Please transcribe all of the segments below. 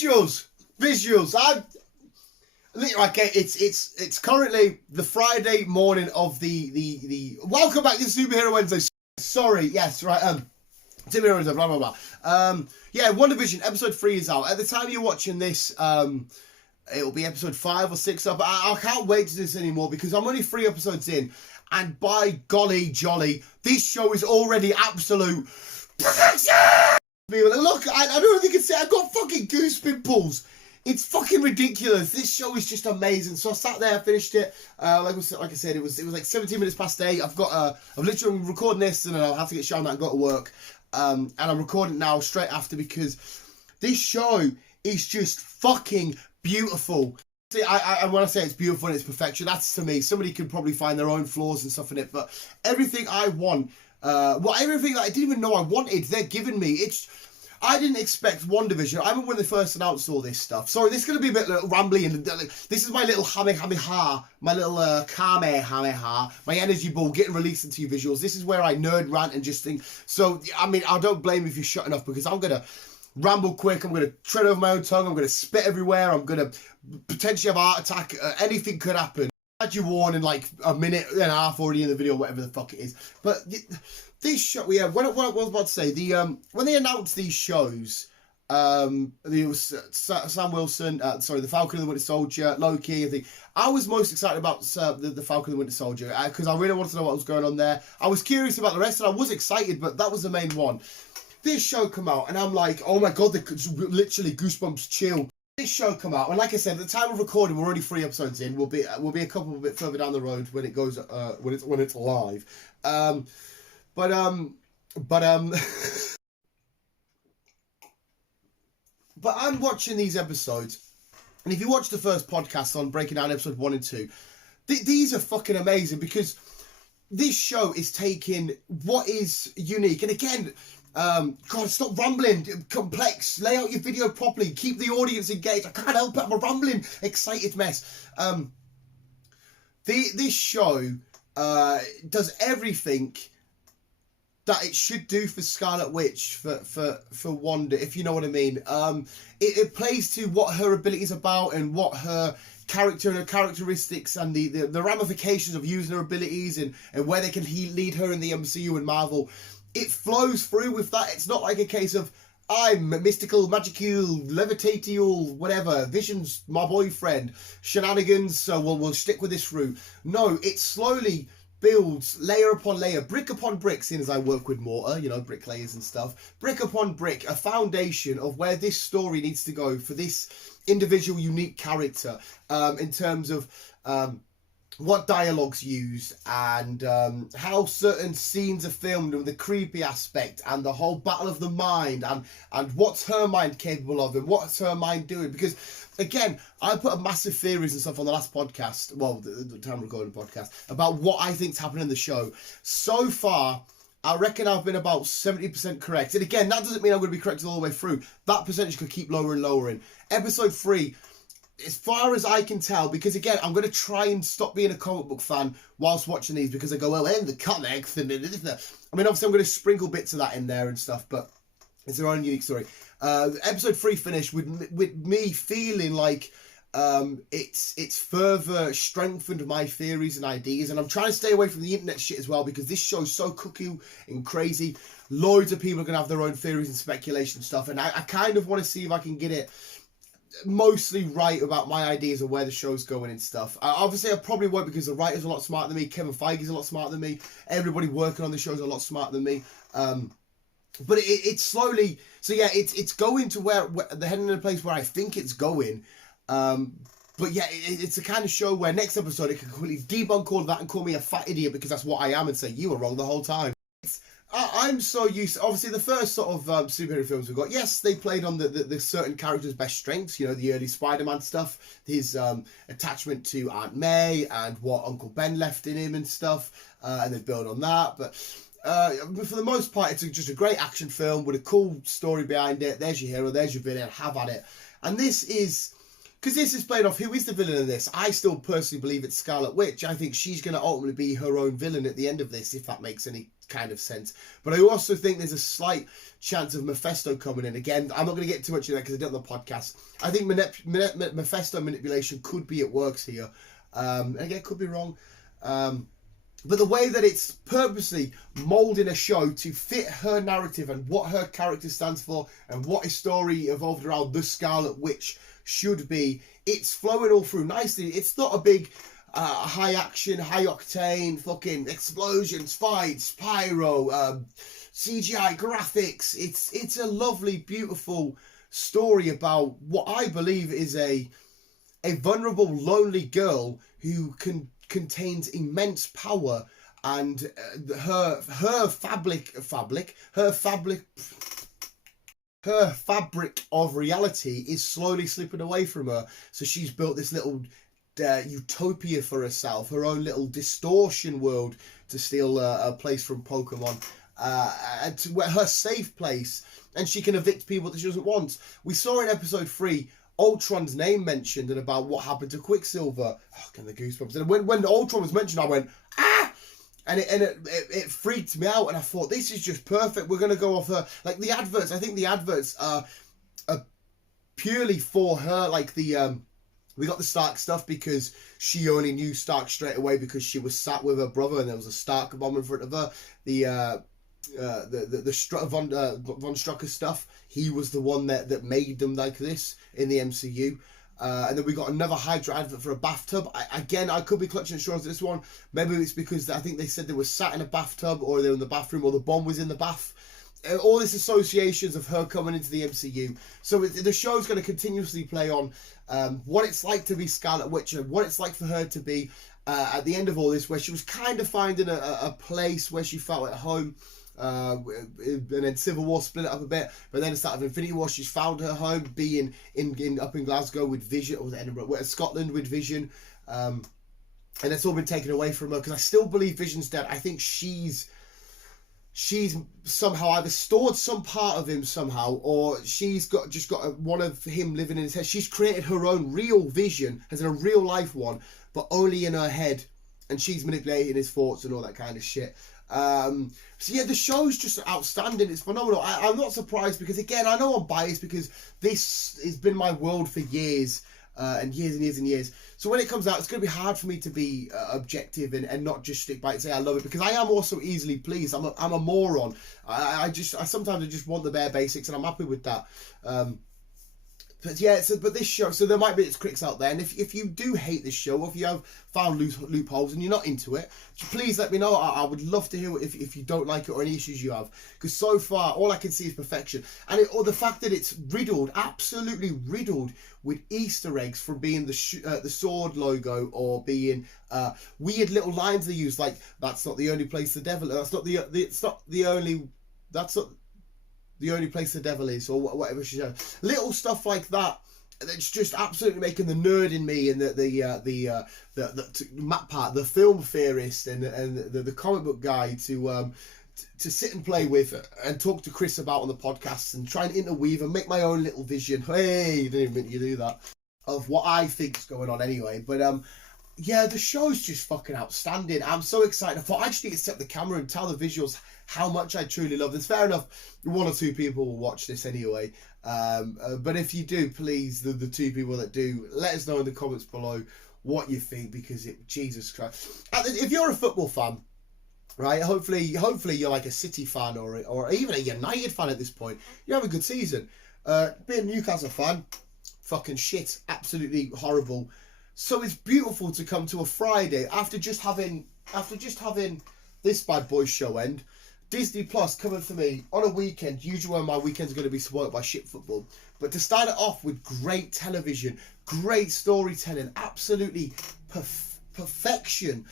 Visuals. Okay, it's currently the Friday morning of the. Welcome back to Superhero Wednesday. Sorry, yes, right. Superhero Wednesday. Blah blah blah. Yeah, WandaVision episode 3 is out. At the time you're watching this, it'll be episode 5 or 6 up. I can't wait to do this anymore because I'm only 3 episodes in, and by golly jolly, this show is already absolute perfection. Look, I don't know if you can say I've got fucking goose pimples. It's fucking ridiculous. This show is just amazing. So I sat there, finished it. Like I said, it was like 17 minutes past 8. I've literally recording this, and then I'll have to get showered and go to work. And I'm recording now straight after because this show is just fucking beautiful. See, when I say it's beautiful and it's perfection, that's to me. Somebody can probably find their own flaws and stuff in it, but everything I want, everything that I didn't even know I wanted, they're giving me. I didn't expect WandaVision. I remember when they first announced all this stuff. Sorry, this is going to be a bit rambly, and this is my little my little kamehameha, my energy ball getting released into your visuals. This is where I nerd rant and just think. So, I mean, I don't blame you if you're shutting off because I'm going to ramble quick. I'm going to tread over my own tongue. I'm going to spit everywhere. I'm going to potentially have a heart attack. Anything could happen. I had you warn in like a minute and a half already in the video, whatever the fuck it is. But this show, yeah, what I was about to say, when they announced these shows, there was Sam Wilson, the Falcon and the Winter Soldier, Loki. I was most excited about the Falcon and the Winter Soldier because I really wanted to know what was going on there. I was curious about the rest, and I was excited, but that was the main one. This show come out, and I'm like, oh my god, literally goosebumps chill. This show come out, and like I said, at the time of recording, we're already 3 episodes in. We'll be a couple bit further down the road when it goes when it's live. But I'm watching these episodes, and if you watch the first podcast on breaking down episode 1 and 2, these are fucking amazing because this show is taking what is unique, and again, God, stop rambling, complex, lay out your video properly, keep the audience engaged. I can't help it, I'm a rambling, excited mess. This show does everything that it should do for Scarlet Witch, for Wanda, if you know what I mean. It plays to what her ability is about and what her character and her characteristics and the ramifications of using her abilities and where they can lead her in the MCU and Marvel. It flows through with that. It's not like a case of I'm mystical, magical, levitatial, whatever. Vision's my boyfriend. Shenanigans. So we'll stick with this route. No, it slowly builds layer upon layer, brick upon brick. Seeing as I work with mortar, bricklayers and stuff. Brick upon brick, a foundation of where this story needs to go for this individual, unique character. In terms of what dialogue's used and how certain scenes are filmed and the creepy aspect and the whole battle of the mind and what's her mind capable of and what's her mind doing. Because again, I put a massive theories and stuff on the last podcast, well, the time recording podcast, about what I think's happening in the show. So far, I reckon I've been about 70% correct. And again, that doesn't mean I'm going to be correct all the way through. That percentage could keep lowering. Episode 3, as far as I can tell, because again, I'm going to try and stop being a comic book fan whilst watching these because I go, well, in the comics, and I mean, obviously I'm going to sprinkle bits of that in there and stuff, but it's their own unique story. Episode 3 finished with me feeling like it's further strengthened my theories and ideas, and I'm trying to stay away from the internet shit as well because this show's so cuckoo and crazy. Loads of people are going to have their own theories and speculation and stuff, and I kind of want to see if I can get it mostly right about my ideas of where the show's going and stuff. Obviously I probably won't because the writer's a lot smarter than me, Kevin Feige's a lot smarter than me, everybody working on the show's a lot smarter than me, but it's slowly, so yeah, it's going to where they're heading in a place where I think it's going, but yeah, it's the kind of show where next episode it can completely debunk all of that and call me a fat idiot because that's what I am and say you were wrong the whole time. I'm so used to, obviously the first sort of superhero films we've got, yes, they played on the certain characters' best strengths, the early Spider-Man stuff, his attachment to Aunt May and what Uncle Ben left in him and stuff, and they build on that, but for the most part it's just a great action film with a cool story behind it. There's your hero, there's your villain, have at it. And this is because this is playing off who is the villain in this. I still personally believe it's Scarlet Witch. I think she's going to ultimately be her own villain at the end of this, if that makes any kind of sense. But I also think there's a slight chance of Mephisto coming in. Again, I'm not going to get too much into that because I don't know the podcast. I think Mephisto manipulation could be at works here. And again, could be wrong. But the way that it's purposely moulding a show to fit her narrative and what her character stands for and what a story evolved around the Scarlet Witch should be, it's flowing all through nicely. It's not a big high action, high octane, fucking explosions, fights, pyro, CGI graphics. It's a lovely, beautiful story about what I believe is a vulnerable, lonely girl who contains immense power, and her fabric of reality is slowly slipping away from her. So she's built this little utopia for herself, her own little distortion world, to steal a place from Pokemon, and to where her safe place, and she can evict people that she doesn't want. We saw in episode 3 Ultron's name mentioned and about what happened to Quicksilver. Oh, getting the goosebumps. And when Ultron was mentioned, I went, ah! And it freaked me out, and I thought, this is just perfect. We're going to go off her. Like, the adverts, I think the adverts are purely for her. Like, we got the Stark stuff because she only knew Stark straight away because she was sat with her brother and there was a Stark bomb in front of her. The Von Strucker stuff, he was the one that made them like this in the MCU. And then we got another Hydra advert for a bathtub. I could be clutching at straws at this one. Maybe it's because I think they said they were sat in a bathtub, or they were in the bathroom, or the bomb was in the bath. All these associations of her coming into the MCU. So the show's going to continuously play on what it's like to be Scarlet Witch, and what it's like for her to be at the end of all this, where she was kind of finding a place where she felt at home. And then Civil War split it up a bit, but then instead of Infinity War, she's found her home, being up in Glasgow with Vision, or Edinburgh, Scotland with Vision, and it's all been taken away from her, because I still believe Vision's dead. I think she's somehow either stored some part of him somehow, or she's got one of him living in his head. She's created her own real Vision, as in a real life one, but only in her head, and she's manipulating his thoughts and all that kind of shit. So yeah, the show's just outstanding. It's phenomenal. I'm not surprised, because again, I know I'm biased because this has been my world for years and years and years and years. So when it comes out, it's going to be hard for me to be objective and not just stick by it and say I love it, because I am also easily pleased. I'm a moron. I sometimes just want the bare basics, and I'm happy with that. But yeah, but this show, so there might be its critics out there, and if you do hate this show, or if you have found loopholes and you're not into it, please let me know. I would love to hear if you don't like it or any issues you have, because so far all I can see is perfection, or the fact that it's absolutely riddled with Easter eggs, from being the sword logo, or being weird little lines they use, like that's not the only place the devil. That's not the only place the devil is, or whatever she said. Little stuff like that. It's just absolutely making the nerd in me, and the Matt Part, the film theorist, and the comic book guy to sit and play with and talk to Chris about on the podcast, and try and interweave and make my own little vision. Hey, you didn't even mean you do that, of what I think's going on anyway. But yeah, the show's just fucking outstanding. I'm so excited. I thought I just need to set the camera and tell the visuals how much I truly love this. Fair enough, 1 or 2 people will watch this anyway. But if you do, please, the 2 people that do, let us know in the comments below what you think, because Jesus Christ. If you're a football fan, right, hopefully you're like a City fan or even a United fan at this point, you have a good season. Being a Newcastle fan, fucking shit, absolutely horrible. So it's beautiful to come to a Friday after just having this bad boy show end. Disney Plus coming for me on a weekend. Usually when my weekends are going to be spoiled by shit football. But to start it off with great television, great storytelling, absolutely perfection,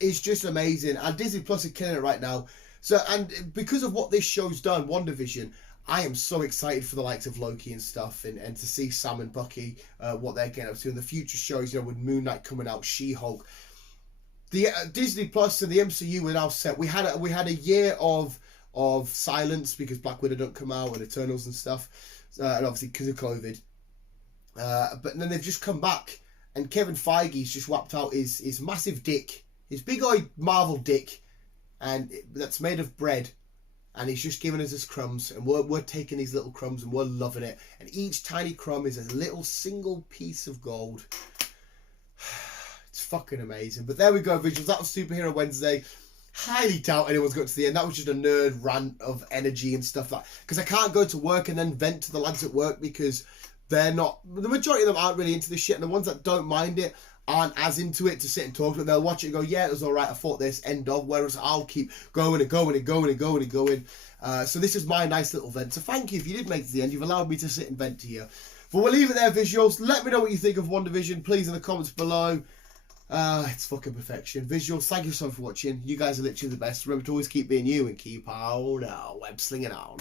is just amazing. And Disney Plus are killing it right now. So, and because of what this show's done, WandaVision, I am so excited for the likes of Loki and stuff, and to see Sam and Bucky, what they're getting up to in the future shows, with Moon Knight coming out, She-Hulk. The Disney Plus and the MCU were now set. We had a year of silence because Black Widow don't come out, and Eternals and stuff, and obviously because of COVID. But then they've just come back, and Kevin Feige's just whapped out his massive dick, his big old Marvel dick, and that's made of bread, and he's just giving us his crumbs, and we're taking these little crumbs and we're loving it, and each tiny crumb is a little single piece of gold. It's fucking amazing. But there we go, visuals. That was Superhero Wednesday. Highly doubt anyone's got to the end. That was just a nerd rant of energy and stuff like, because I can't go to work and then vent to the lads at work, because they're not, the majority of them aren't really into this shit, and the ones that don't mind it aren't as into it to sit and talk to it. They'll watch it and go, yeah, it was alright, I thought this, end of, whereas I'll keep going and going and going and going and going. So this is my nice little vent. So thank you if you did make it to the end. You've allowed me to sit and vent to you. But we'll leave it there, visuals. Let me know what you think of WandaVision, please, in the comments below. It's fucking perfection. Visuals, thank you so much for watching. You guys are literally the best. Remember to always keep being you and keep on web slinging on.